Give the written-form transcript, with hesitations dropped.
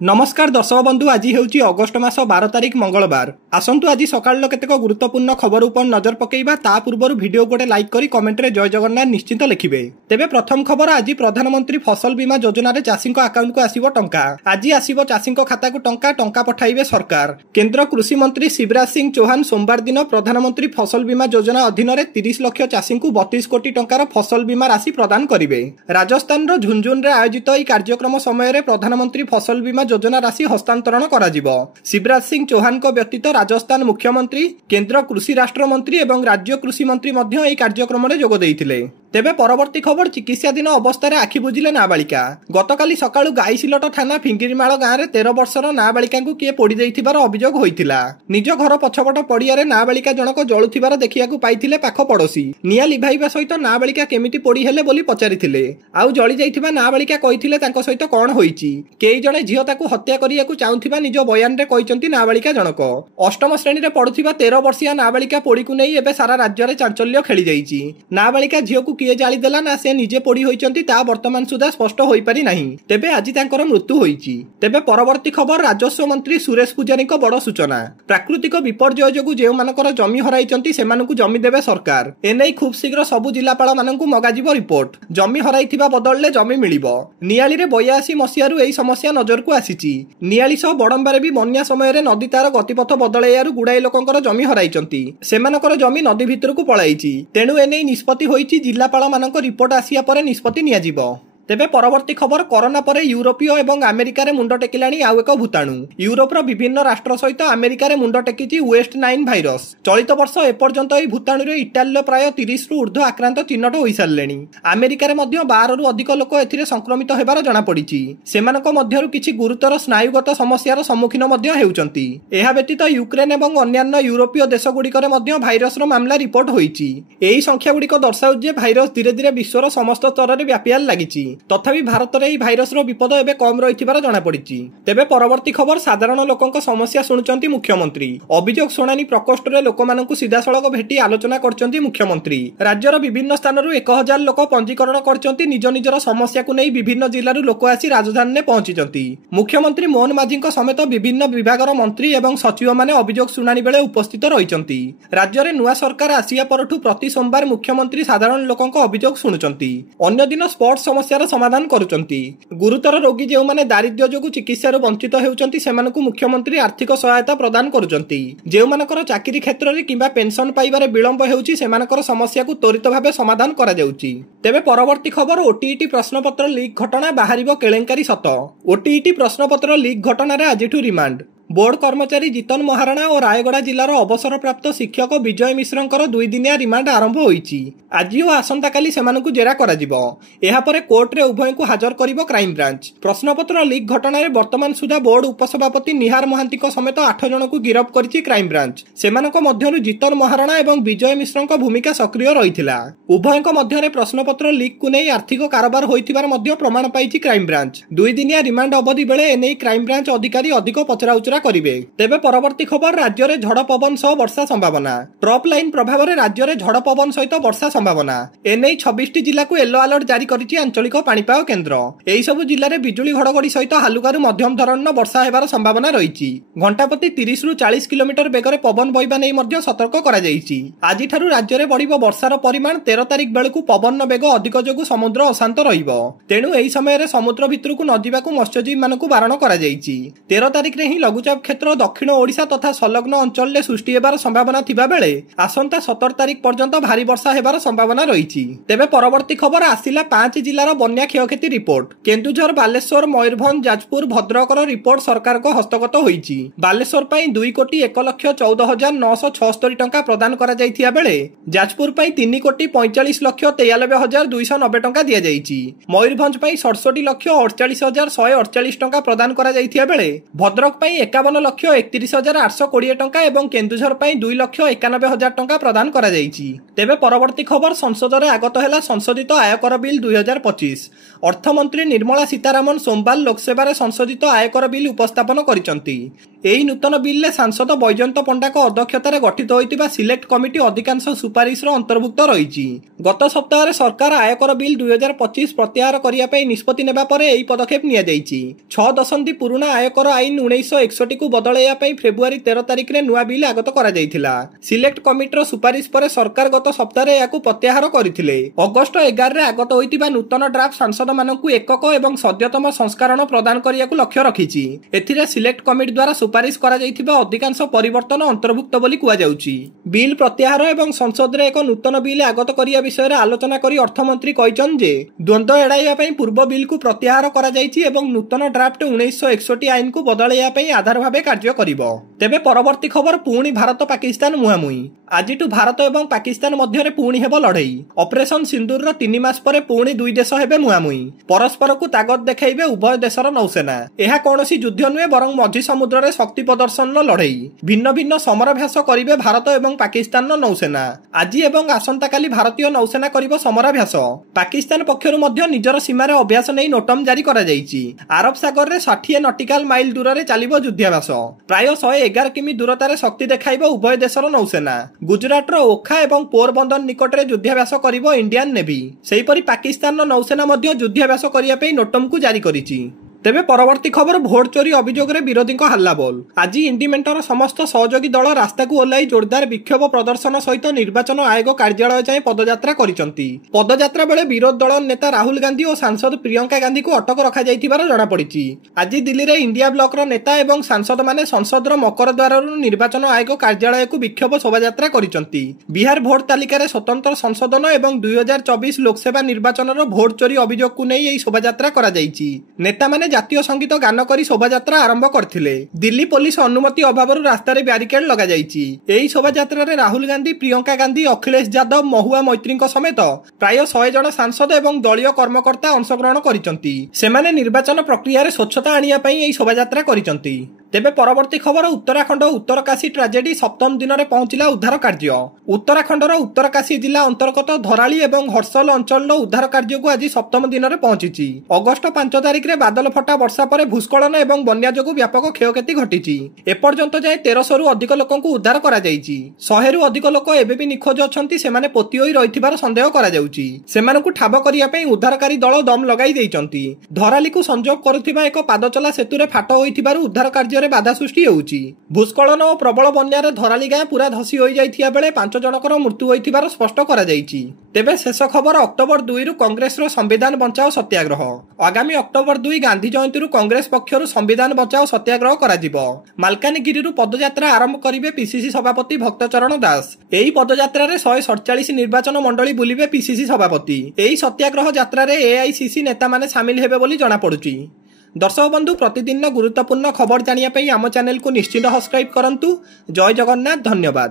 नमस्कार दर्शक बंधु आज हूँ अगस्ट मास 12 तारिख मंगलवार। आसतु आज सकाळ केतेक गुरुत्वपूर्ण खबर उपर नजर पकेइबा ता पूर्व वीडियो गोटे लाइक करी कमेंट रे जय जगन्नाथ निश्चित लिखिबे। तेबे प्रथम खबर आज प्रधानमंत्री फसल बीमा योजना रे चाषी अकाउंट को आसीबो टंका। आज आसीबो चाषी खाता को टंका पठाइबे सरकार। केंद्र कृषि मंत्री शिवराज सिंह चौहान सोमवार दिन प्रधानमंत्री फसल बीमा योजना अधीन 30 लाख चाषी को 32 कोटी टंकार फसल बीमा राशि प्रदान करिवे। राजस्थान झुंझुन रे आयोजित यह कार्यक्रम समय प्रधानमंत्री फसल बीमा योजना राशि हस्तांतरण कराजिबो। शिवराज सिंह चौहान को व्यतीत राजस्थान मुख्यमंत्री, केंद्र कृषि राष्ट्र मंत्री एवं राज्य कृषि मंत्री मध्य एही कार्यक्रम रे जोग देइथिले। तेबे परवर्ती खबर चिकित्साधीन अवस्था आखि बुझिले नाबालिका। गतकाली सकाळु गाईसिलट थाना फिंगिरीमाळ गाँव में 13 वर्षर नाबालिका किए पोड़ी देइथिबार अभियोग होइथिला। निज घर पछपट पड़ियारे नाबालिका जनक जळुथिबार देखियाकु पाइथिले पाख पड़ोशी। निया लिभाइबा सहित नाबालिका केमिति पोड़ी हेले बोली पचारिथिले। आउ जळि जाइथिबा नाबालिका कहिथिले तांको सहित कोन होइछि। केई जणे झियो ताकु हत्या करियाकु चाहुथिबा निज बयान रे कहिसंती नाबालिका जनक। अष्टम श्रेणी रे पढुथिबा 13 वर्षीय नाबालिका पोड़ी को नै एबे सारा राज्य रे चांचल्य खेली जाइछि। नाबालिका झियो को किए जाली देला ना से निजे पोड़ी होइचंती ता वर्तमान सुधा स्पष्ट होई पारि नाही। तेबे आज तांकर मृत्यु होइछि। तेबे परवर्ती खबर राजस्व मंत्री सुरेश पूजारी को बड़ सूचना। प्राकृतिक विपर्यय जोगु जेउ मानकर जमी हराइचंती सेमानकु जमी देबे सरकार। एनै खूब शीघ्र सबु जिलापाल मानकु मगाजिबो रिपोर्ट। जमी हराइथिबा बदलले जमी मिलिबो। नियाली रे 82 मसियारु एही समस्या नजर को आसीछि। नियाली सह बडंबारे भी बन्या समय रे नदी तार गतिपथ बदलैयारु गुडाई लोकंकर जमी हराइचंती। सेमानकर जमी नदी भितरकु पळाइछि। तेणु एनै निष्पत्ति होइछि जिल्लापाल मानक रिपोर्ट आसिया परे निष्पत्ति नियाजिबो। तेबे परवर्ती खबर कोरोना परे यूरोपीय एवं अमेरिका रे मुंड टेकिलाणी आउ एक भूताणु। यूरोप रो विभिन्न राष्ट्र सहित अमेरिका रे मुंड टेकिछि वेस्ट 9 भाइरस। चलित वर्ष एपर्यंत एही भूताणु रे इटाली प्राय 30 रु ऊर्ध्व आक्रांत चिन्हट होई सारलेणी। अमेरिका रे मध्य 12 रु अधिक लोक एथिरे संक्रमित हेबार जणा पड़िछि। सेमानक मध्यरु किछि गुरुतर स्नायुगत समस्यार सम्मुखीन मध्य हेउचंती। एहा व्यतीत यूक्रेन एवं अन्यान्य यूरोपीय देश गुड़िकर मध्य भाइरस रो मामला रिपोर्ट होईछि। एही संख्या गुड़िक दर्शाउ जे भाइरस धीरे धीरे विश्वर समस्त स्तर रे व्यापियाल लागिछि। तथापि भारत में भाइरस विपद एवं कम रही जଣା पड़ी। तेबे परवर्ती खबर साधारण लोकंक समस्या शुणुचंती मुख्यमंत्री। अभियोग शुणानी प्रकोष्ठ रे लोक मानकु सीधासळख भेटी आलोचना करचंती मुख्यमंत्री। राज्यर विभिन्न स्थानरु 1000 लोक पंजीकरण करचंती। निज निजर समस्या को नहीं विभिन्न जिल्लारु लोक आसी राजधानी में पहुंचीचंती। मुख्यमंत्री मोहन माझीक समेत विभिन्न विभागर मंत्री एवं सचिव माने अभियोग शुणानी बेले उपस्थित रहिचंती। राज्य रे नुआ सरकार आसिया परठु प्रति सोमवार मुख्यमंत्री साधारण लोकंक अभियोग शुणुचंती। अन्य दिन स्पॉट समस्यार समाधान करुचंती। गुरुतर रोगी जो माने दारिद्र्य जोगु चिकित्सार वंचित हेउचंती सेमानकु मुख्यमंत्री आर्थिक सहायता प्रदान करुचंती। जेउ मानकर चाकरी क्षेत्र रे किबा पेंशन पाइबारे विलंब हेउची सेमानकर समस्या को त्वरित भाबे समाधान करा जाउची। तेबे परवर्ती खबर ओटीईटी प्रश्नपत्र लीक घटना बाहरिबो केलेंकारी सत। ओटीईटी प्रश्नपत्र लीक घटना रे आजिठु रिमांड। बोर्ड कर्मचारी जितन महाराणा और रायगड़ा जिलार अवसरप्राप्त शिक्षक विजय मिश्रंकर 2 दिनिया रिमांड आरंभ होईछि। आज और आसंता काली सेमानकु जेरा कराजिबो। एहा परे कोर्ट रे उभय को हाजर करिबो क्राइम ब्रांच। प्रश्नपत्र लीक घटना रे वर्तमान सुधा बोर्ड उपसभापति निहार महांती समेत 8 जन को गिरफ करिछि क्राइम ब्रांच। सेमानक मध्यरु जितन महाराणा एवं विजय मिश्रंक भूमिका सक्रिय रहिथिला। उभयक मध्यरे प्रश्नपत्र लीक को नै आर्थिक कारोबार होइथिबार मध्य प्रमाण पाइछि क्राइम ब्रांच। 2 दिनिया रिमांड अवधि बेले एनै क्राइम ब्रांच अधिकारी अधिक पचराउचरा करिवे। तेबे परवर्ती खबर राज्य रे झड़ पवन सह वर्षा संभावना। ट्रप लाइन प्रभाव रे राज्य रे झड़ पवन सहित वर्षा संभावना। एनै 26 जिला को येलो अलर्ट जारी करिछि आंचलिक पाणीपाग केन्द्र। एही सब जिल्ला रे बिजुली घड़घड़ी सहित हालुकारू मध्यम धरणर वर्षा हेबार संभावना रहिछि। घंटा प्रति 30 रु 40 किलोमीटर बेगरे पवन बहिबा नै मध्य सतर्क करा जाइछि। आजि ठारू राज्य रे बढ़िबो वर्षार परिमाण 13 तारिख बेलकु पवन बेग अधिक जोगु समुद्र अशांत रहिबो। तेणु एही समय रे समुद्र भितरकु न जिबाकु मत्स्यजीवी मानकु बारण करा जाइछि। 13 तारिख रे ही लघुचाप क्षेत्र दक्षिण ओडिशा तथा संलग्न अंचल में सृष्टि हेबार संभावना थिबा बेले आसंता 17 तारिख पर्यंत भारी वर्षा हेबार संभावना रहिछि। तेबे परवर्ती खबर आसिला 5 जिल्लार बन्या क्षयक्षति रिपोर्ट। केन्दुझर, बालेश्वर, मयूरभंज, जाजपुर, भद्रकर रिपोर्ट सरकार को हस्तगत होइछि। बालेश्वर पई 2 कोटी 1,14,976 टंका प्रदान करा जाइथिया बेले जाजपुर पई 3 कोटी 45,93,290 टंका दिया जाइछि। मयूरभंज पई 67,48,148 टंका प्रदान करा जाइथिया बेले भद्रक पई 51,31,820 टंका एवं केन्दुझर पई 2,91,000 टंका प्रदान करा जाइछि। तेबे परवर्ती खबर संसद रे आगत हैला संशोधित आयकर बिल 2025। अर्थमंत्री निर्मला सीतारामन सोमवार लोकसभा रे संशोधित आयकर बिल उपस्थापन करिसंती। ଏହି ନୂତନ ବିଲ୍ରେ ସାଂସଦ ବୈଜୟନ୍ତ ପଣ୍ଡାଙ୍କ ଅଧ୍ୟକ୍ଷତାରେ ଗଠିତ ହୋଇଥିବା ସିଲେକ୍ଟ କମିଟି ଅଧିକାଂଶ ସୁପାରିଶର ଅନ୍ତର୍ଭୁକ୍ତ ରହିଛି। ଗତ ସପ୍ତାହରେ ସରକାର ଆୟକର ବିଲ୍ 2025 ପ୍ରତ୍ୟାହାର କରିବା ପାଇଁ ନିଷ୍ପତ୍ତି ନେବା ପରେ ଏହି ପଦକ୍ଷେପ ନିଆଯାଇଛି। 6 ଦଶନ୍ଧି ପୁରୁଣା ଆୟକର ଆଇନ 1961କୁ ବଦଳାଇବା ପାଇଁ ଫେବୃଆରୀ 13 ତାରିଖରେ ନୂଆ ବିଲ୍ ଆଗତ କରାଯାଇଥିଲା। ସିଲେକ୍ଟ କମିଟିର ସୁପାରିଶ ପରେ ସରକାର ଗତ ସପ୍ତାହରେ ଏହାକୁ ପ୍ରତ୍ୟାହାର କରିଥିଲେ। ଅଗଷ୍ଟ 11ରେ ଆଗତ ହୋଇଥିବା ନୂତନ ଡ୍ରାଫ୍ଟ ସାଂସଦମାନଙ୍କୁ ଏକକ ଏବଂ ସଦ୍ୟତମ ସଂସ୍କରଣ ପ୍ରଦାନ କରିବାକୁ ଲକ୍ଷ୍ୟ ରଖିଛି। ଏଥିରେ ସିଲେକ୍ଟ କମିଟି ଦ୍ୱାରା ସୁପାରିଶ କରାଯାଇଥିବା ଅଧିକାଂଶ ପରିବର୍ତ୍ତନ ଅନ୍ତର୍ଭୁକ୍ତ ବୋଲି କୁହାଯାଉଛି। ବିଲ୍ ପ୍ରତ୍ୟାହାର ଏବଂ ସଂସଦରେ ଏକ ନୂତନ ବିଲ୍ ଆଗତ କରିବା ବିଷୟରେ ଆଲୋଚନା କରି ଅର୍ଥମନ୍ତ୍ରୀ କହିଛନ୍ତି ଯେ ଦ୍ୱନ୍ଦ୍ୱ ଏଡ଼ାଇବା ପାଇଁ ପୂର୍ବ ବିଲ୍କୁ ପ୍ରତ୍ୟାହାର କରାଯାଇଛି ଏବଂ ନୂତନ ଡ୍ରାଫ୍ଟ 1961 ଆଇନକୁ ବଦଳାଇବା ପାଇଁ ଆଧାର ଭାବେ କାର୍ଯ୍ୟ କରିବ। ତେବେ ପରବର୍ତ୍ତୀ ଖବର ପୁଣି ଭାରତ ପାକିସ୍ତାନ ମୁହାଁମୁହିଁ। ଆଜିଠୁ ଭାରତ ଏବଂ ପାକିସ୍ତାନ ମଧ୍ୟରେ ପୁଣି ହେବ ଲଢ଼େଇ। ଅପରେସନ ସିନ୍ଦୁରର 3 ମାସ ପରେ ପୁଣି ଦୁଇ ଦେଶ ହେବେ ମୁହାଁମୁହିଁ। ପରସ୍ପରକୁ ତାଗତ ଦେଖାଇବେ ଉଭୟ ଦେଶର ନୌସେନା। ଏହା କୌଣସି ଯୁଦ୍ଧ ନୁହେଁ ବରଂ ମଝି ସମୁଦ୍ରରେ ଶକ୍ତି ପ୍ରଦର୍ଶନର ଲଢ଼େଇ। ଭିନ୍ନ ଭିନ୍ନ ସମରାଭ୍ୟାସ କରିବେ ଭାରତ ଏବଂ ପାକିସ୍ତାନର ନୌସେନା। ଆଜି ଏବଂ ଆସନ୍ତାକାଲି ଭାରତୀୟ ନୌସେନା କରିବ ସମରାଭ୍ୟାସ। ପାକିସ୍ତାନ ପକ୍ଷରୁ ମଧ୍ୟ ନିଜର ସୀମାରେ ଅଭ୍ୟାସ ନେଇ ନୋଟମ ଜାରି କରାଯାଇଛି। ଆରବ ସାଗରରେ 60 ନଟିକାଲ ମାଇଲ ଦୂରରେ ଚାଲିବ ଯୁଦ୍ଧାଭ୍ୟାସ। ପ୍ରାୟ 111 କିମି ଦୂରତାରେ ଶକ୍ତି ଦେଖାଇବ ଉଭୟ ଦେଶର ନୌସେନା। ଗୁଜରାଟର ଓଖା ଏବଂ ପୋରବନ୍ଦର ନିକଟରେ ଯୁଦ୍ଧାଭ୍ୟାସ କରିବ ଇଣ୍ଡିଆନ ନେଭି। ସେହିପରି ପାକିସ୍ତାନର ନୌସେନା ମଧ୍ୟ ଯୁଦ୍ଧାଭ୍ୟାସ କରିବା ପାଇଁ ନୋଟମକୁ ଜାରି କରିଛି। ତେବେ ପରବର୍ତ୍ତୀ ଖବର ଭୋଟ ଚୋରି ଅଭିଯୋଗରେ ବିରୋଧୀଙ୍କ ହାଲ୍ଲାବୋଲ। ଆଜି ଇଣ୍ଡିମେଣ୍ଟର ସମସ୍ତ ସହଯୋଗୀ ଦଳ ରାସ୍ତାକୁ ଓହ୍ଲାଇ ଜୋରଦାର ବିକ୍ଷୋଭ ପ୍ରଦର୍ଶନ ସହିତ ନିର୍ବାଚନ ଆୟୋଗ କାର୍ଯ୍ୟାଳୟ ଯାଏଁ ପଦଯାତ୍ରା କରିଛନ୍ତି। ପଦଯାତ୍ରା ବେଳେ ବିରୋଧୀ ଦଳ ନେତା ରାହୁଲ ଗାନ୍ଧୀ ଓ ସାଂସଦ ପ୍ରିୟଙ୍କା ଗାନ୍ଧୀଙ୍କୁ ଅଟକ ରଖାଯାଇଥିବାର ଜଣାପଡ଼ିଛି। ଆଜି ଦିଲ୍ଲୀରେ ଇଣ୍ଡିଆ ବ୍ଲକର ନେତା ଏବଂ ସାଂସଦମାନେ ସଂସଦର ମକର ଦ୍ୱାରରୁ ନିର୍ବାଚନ ଆୟୋଗ କାର୍ଯ୍ୟାଳୟକୁ ବିକ୍ଷୋଭ ଶୋଭାଯାତ୍ରା କରିଛନ୍ତି। ବିହାର ଭୋଟ ତାଲିକାରେ ସ୍ୱତନ୍ତ୍ର ସଂଶୋଧନ ଏବଂ 2024 ଲୋକସଭା ନିର୍ବାଚନର ଭୋଟ ଚୋରି ଅଭିଯୋଗକୁ ନେଇ ଏହି ଶୋଭାଯାତ୍ରା କରାଯାଇଛି। ନେତାମାନେ ଜାତୀୟ ସଙ୍ଗୀତ ଗାନ କରି ଶୋଭାଯାତ୍ରା ଆରମ୍ଭ କରିଥିଲେ। ଦିଲ୍ଲୀ ପୋଲିସ ଅନୁମତି ଅଭାବରୁ ରାସ୍ତାରେ ବ୍ୟାରିକେଡ୍ ଲଗାଯାଇଛି। ଏହି ଶୋଭାଯାତ୍ରାରେ ରାହୁଲ ଗାନ୍ଧୀ, ପ୍ରିୟଙ୍କା ଗାନ୍ଧୀ, ଅଖିଳେଶ ଯାଦବ, ମହୁଆ ମୈତ୍ରୀଙ୍କ ସମେତ ପ୍ରାୟ 100 ଜଣ ସାଂସଦ ଏବଂ ଦଳୀୟ କର୍ମକର୍ତ୍ତା ଅଂଶଗ୍ରହଣ କରିଛନ୍ତି। ସେମାନେ ନିର୍ବାଚନ ପ୍ରକ୍ରିୟାରେ ସ୍ୱଚ୍ଛତା ଆଣିବା ପାଇଁ ଏହି ଶୋଭାଯାତ୍ରା କରିଛନ୍ତି। ତେବେ ପରବର୍ତ୍ତୀ ଖବର ଉତ୍ତରାଖଣ୍ଡ ଉତ୍ତରକାଶୀ ଟ୍ରାଜେଡି ସପ୍ତମ ଦିନରେ ପହଞ୍ଚିଲା ଉଦ୍ଧାର କାର୍ଯ୍ୟ। ଉତ୍ତରାଖଣ୍ଡର ଉତ୍ତରକାଶୀ ଜିଲ୍ଲା ଅନ୍ତର୍ଗତ ଧରାଳି ଏବଂ ହର୍ଷଲ ଅଞ୍ଚଳର ଉଦ୍ଧାର କାର୍ଯ୍ୟକୁ ଆଜି ସପ୍ତମ ଦିନରେ ପହଞ୍ଚିଛି। ଅଗଷ୍ଟ 5 ତାରିଖରେ ବାଦଲ ଫଟା ବର୍ଷା ପରେ ଭୂସ୍ଖଳନ ଏବଂ ବନ୍ୟା ଯୋଗୁଁ ବ୍ୟାପକ କ୍ଷୟକ୍ଷତି ଘଟିଛି। ଏପର୍ଯ୍ୟନ୍ତ ଯାଏଁ 1300ରୁ ଅଧିକ ଲୋକଙ୍କୁ ଉଦ୍ଧାର କରାଯାଇଛି। 100ରୁ ଅଧିକ ଲୋକ ଏବେ ବି ନିଖୋଜ ଅଛନ୍ତି। ସେମାନେ ପୋତି ହୋଇ ରହିଥିବାର ସନ୍ଦେହ କରାଯାଉଛି। ସେମାନଙ୍କୁ ଠାବ କରିବା ପାଇଁ ଉଦ୍ଧାରକାରୀ ଦଳ ଦମ ଲଗାଇ ଦେଇଛନ୍ତି। ଧରାଲିକୁ ସଂଯୋଗ କରୁଥିବା ଏକ ପାଦଚଲା ସେତୁରେ ଫାଟ ହୋଇଥିବାରୁ ଉଦ୍ଧାର କାର୍ଯ୍ୟ ବାଧା ସୃଷ୍ଟି ହେଉଛି। ଭୂସ୍ଖଳନ ଓ ପ୍ରବଳ ବନ୍ୟାରେ ଧରାଲି ଗାଁ ପୁରା ଧସି ହୋଇଯାଇଥିବା ବେଳେ 5 ଜଣଙ୍କର ମୃତ୍ୟୁ ହୋଇଥିବାର ସ୍ପଷ୍ଟ କରାଯାଇଛି। ତେବେ ଶେଷ ଖବର ଅକ୍ଟୋବର 2ରୁ କଂଗ୍ରେସର ସମ୍ବିଧାନ ବଞ୍ଚାଅ ସତ୍ୟାଗ୍ରହ। ଆଗାମୀ ଅକ୍ଟୋବର 2 ଗାନ୍ଧୀ ଜୟନ୍ତୀରୁ କଂଗ୍ରେସ ପକ୍ଷରୁ ସମ୍ବିଧାନ ବଞ୍ଚାଅ ସତ୍ୟାଗ୍ରହ କରାଯିବ। ମାଲକାନଗିରିରୁ ପଦଯାତ୍ରା ଆରମ୍ଭ କରିବେ ପିସିସି ସଭାପତି ଭକ୍ତଚରଣ ଦାସ। ଏହି ପଦଯାତ୍ରାରେ 147 ନିର୍ବାଚନ ମଣ୍ଡଳୀ ବୁଲିବେ ପିସିସି ସଭାପତି। ଏହି ସତ୍ୟାଗ୍ରହ ଯାତ୍ରାରେ ଏଆଇସିସି ନେତାମାନେ ସାମିଲ ହେବେ ବୋଲି ଜଣାପଡୁଛି। ଦର୍ଶକ ବନ୍ଧୁ, ପ୍ରତିଦିନ ଗୁରୁତ୍ୱପୂର୍ଣ୍ଣ ଖବର ଜାଣିବା ପାଇଁ ଆମ ଚ୍ୟାନେଲକୁ ନିଶ୍ଚିତ ସବସ୍କ୍ରାଇବ କରନ୍ତୁ। ଜୟ ଜଗନ୍ନାଥ, ଧନ୍ୟବାଦ।